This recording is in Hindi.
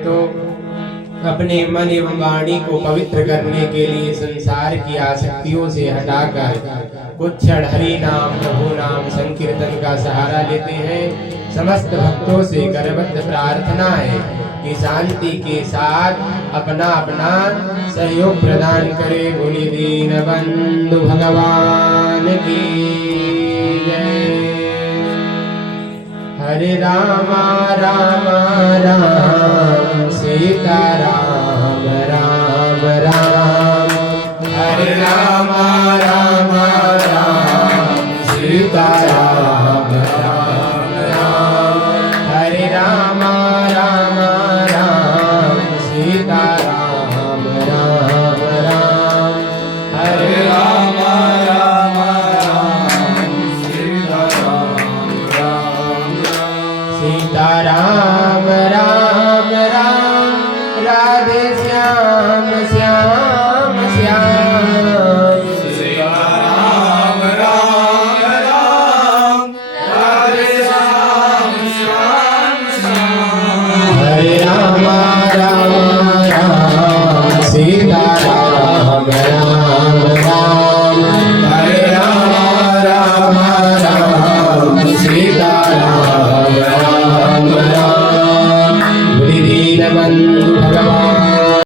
भक्तों, अपने मन एवं वाणी को पवित्र करने के लिए संसार की आसक्तियों से हटाकर कुछ क्षण हरि नाम प्रभु नाम संकीर्तन का सहारा लेते हैं। समस्त भक्तों से करबद्ध प्रार्थना है कि शांति के साथ अपना अपना सहयोग प्रदान करे। बोली दीनबंधु भगवान की जय। हरे रामा राम राम सीता राम